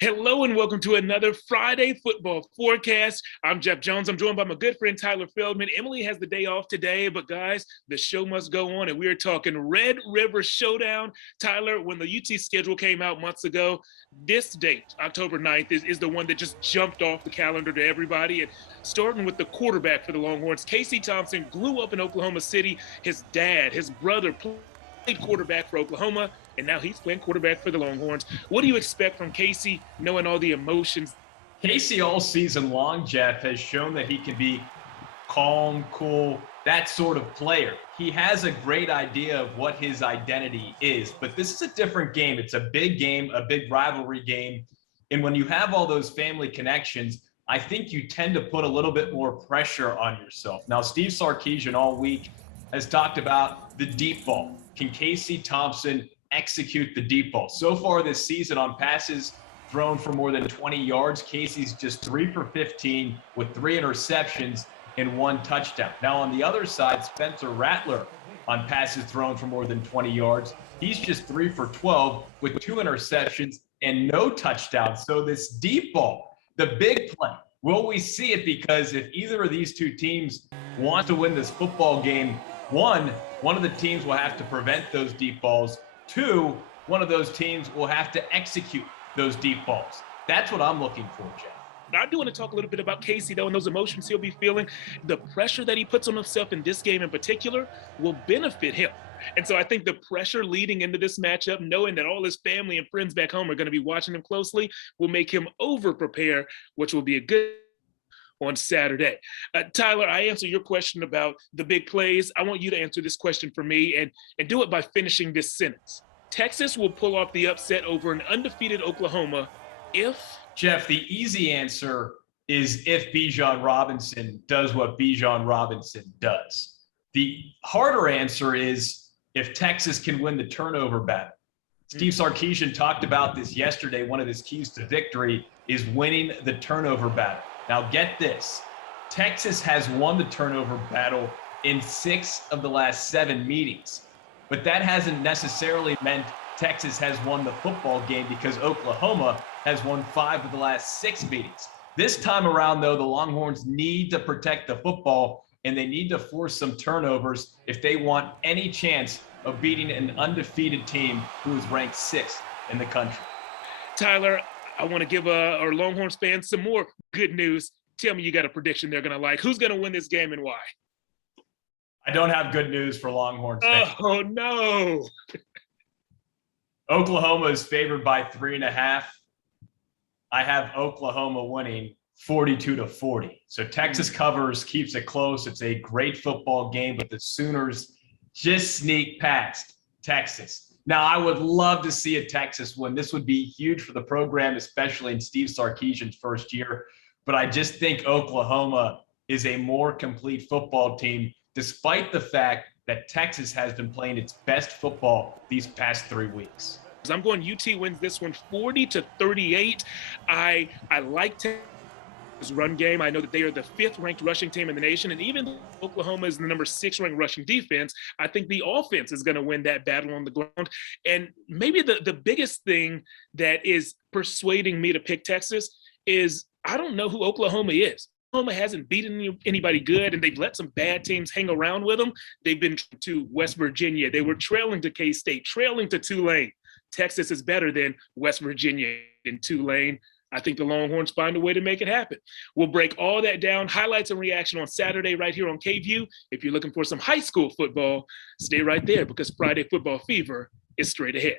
Hello and welcome to another Friday football forecast. I'm Jeff Jones. I'm joined by my good friend Tyler Feldman. Emily has the day off today, but guys, the show must go on, and we're talking Red River Showdown. Tyler, when the UT schedule came out months ago, this date, October 9th, is the one that just jumped off the calendar to everybody. And starting with the quarterback for the Longhorns, Casey Thompson grew up in Oklahoma City. His dad, his brother played quarterback for Oklahoma, and now he's playing quarterback for the Longhorns. What do you expect from Casey, knowing all the emotions? Casey all season long, Jeff, has shown that he can be calm, cool, that sort of player. He has a great idea of what his identity is, but this is a different game. It's a big game, a big rivalry game. And when you have all those family connections, I think you tend to put a little bit more pressure on yourself. Now, Steve Sarkisian all week has talked about the deep ball. Can Casey Thompson execute the deep ball? So far this season on passes thrown for more than 20 yards, Casey's just 3 for 15 with 3 interceptions and 1 touchdown. Now on the other side, Spencer Rattler on passes thrown for more than 20 yards. He's just 3 for 12 with 2 interceptions and no touchdowns. So this deep ball, the big play, will we see it? Because if either of these two teams want to win this football game, one of the teams will have to prevent those deep balls. 2, one of those teams will have to execute those deep balls. That's what I'm looking for, Jeff. I do want to talk a little bit about Casey, though, and those emotions he'll be feeling. The pressure that he puts on himself in this game in particular will benefit him. And so I think the pressure leading into this matchup, knowing that all his family and friends back home are going to be watching him closely, will make him over-prepare, which will be a good on Saturday. Tyler, I answer your question about the big plays. I want you to answer this question for me and do it by finishing this sentence. Texas will pull off the upset over an undefeated Oklahoma if... Jeff, the easy answer is if Bijan Robinson does what Bijan Robinson does. The harder answer is if Texas can win the turnover battle. Steve Sarkisian talked about this yesterday. One of his keys to victory is winning the turnover battle. Now get this, Texas has won the turnover battle in 6 of the last 7 meetings, but that hasn't necessarily meant Texas has won the football game because Oklahoma has won 5 of the last 6 meetings. This time around, though, the Longhorns need to protect the football and they need to force some turnovers if they want any chance of beating an undefeated team who is ranked 6th in the country. Tyler, I want to give our Longhorns fans some more good news. Tell me you got a prediction they're going to like. Who's going to win this game and why? I don't have good news for Longhorns fans. Oh, no. Oklahoma is favored by 3.5. I have Oklahoma winning 42-40. So Texas covers, keeps it close. It's a great football game, but the Sooners just sneak past Texas. Now, I would love to see a Texas win. This would be huge for the program, especially in Steve Sarkisian's first year. But I just think Oklahoma is a more complete football team, despite the fact that Texas has been playing its best football these past 3 weeks. I'm going UT wins this one 40-38. I like Texas' run game. I know that they are the 5th ranked rushing team in the nation, and even though Oklahoma is the number 6 ranked rushing defense, I think the offense is going to win that battle on the ground. And maybe the biggest thing that is persuading me to pick Texas is I don't know who Oklahoma is. Oklahoma hasn't beaten anybody good, and they've let some bad teams hang around with them. They've been to West Virginia. They were trailing to K-State, trailing to Tulane. Texas is better than West Virginia and Tulane. I think the Longhorns find a way to make it happen. We'll break all that down, highlights and reaction on Saturday right here on KVUE. If you're looking for some high school football, stay right there because Friday Football Fever is straight ahead.